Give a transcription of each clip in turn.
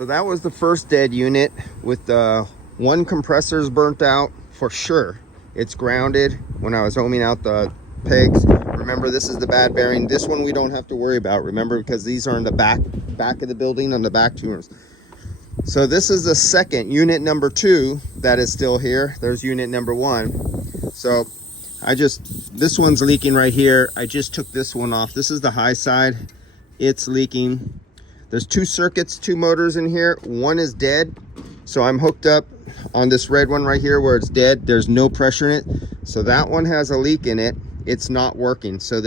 So that was the first dead unit with the one compressor's burnt out for sure. It's grounded when I was homing out the pegs. Remember, this is the bad bearing. This one we don't have to worry about, remember, because these are in the back of the building on the back tuners. So this is the second unit number 2 that is still here. There's unit number 1. So this one's leaking right here. I just took this one off. This is the high side. It's leaking. There's 2 circuits, 2 motors in here. One is dead. So I'm hooked up on this red one right here where it's dead. There's no pressure in it. So that one has a leak in it. It's not working. So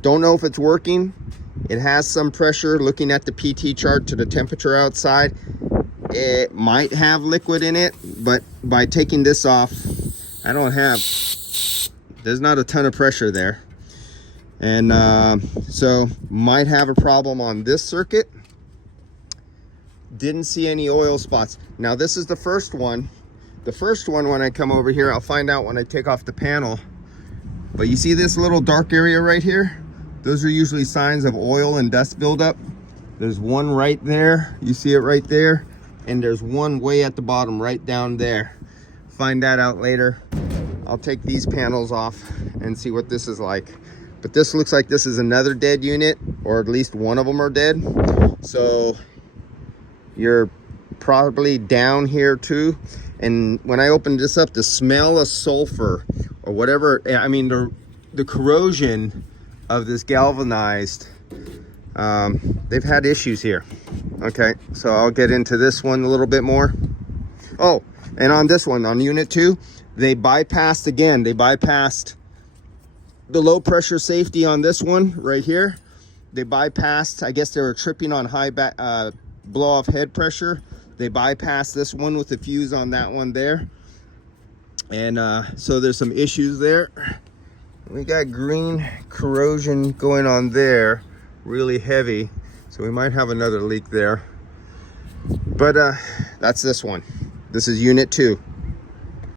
don't know if it's working. It has some pressure. Looking at the PT chart to the temperature outside, it might have liquid in it, but by taking this off, there's not a ton of pressure there. And so might have a problem on this circuit. Didn't see any oil spots. Now this is the first one. The first one, when I come over here, I'll find out when I take off the panel. But you see this little dark area right here? Those are usually signs of oil and dust buildup. There's one right there. You see it right there. And there's one way at the bottom right down there. Find that out later. I'll take these panels off and see what this is like. But this looks like this is another dead unit, or at least one of them are dead. So you're probably down here too. And when I opened this up, the smell of sulfur or whatever, I mean the corrosion of this galvanized, they've had issues here. Okay, so I'll get into this one a little bit more. Oh, and on this one, on unit 2, they bypassed the low pressure safety on this one right here. They bypassed, I guess they were tripping on high blow off head pressure. They bypassed this one with the fuse on that one there. And so there's some issues there. We got green corrosion going on there, really heavy. So we might have another leak there. But that's this one. This is unit 2.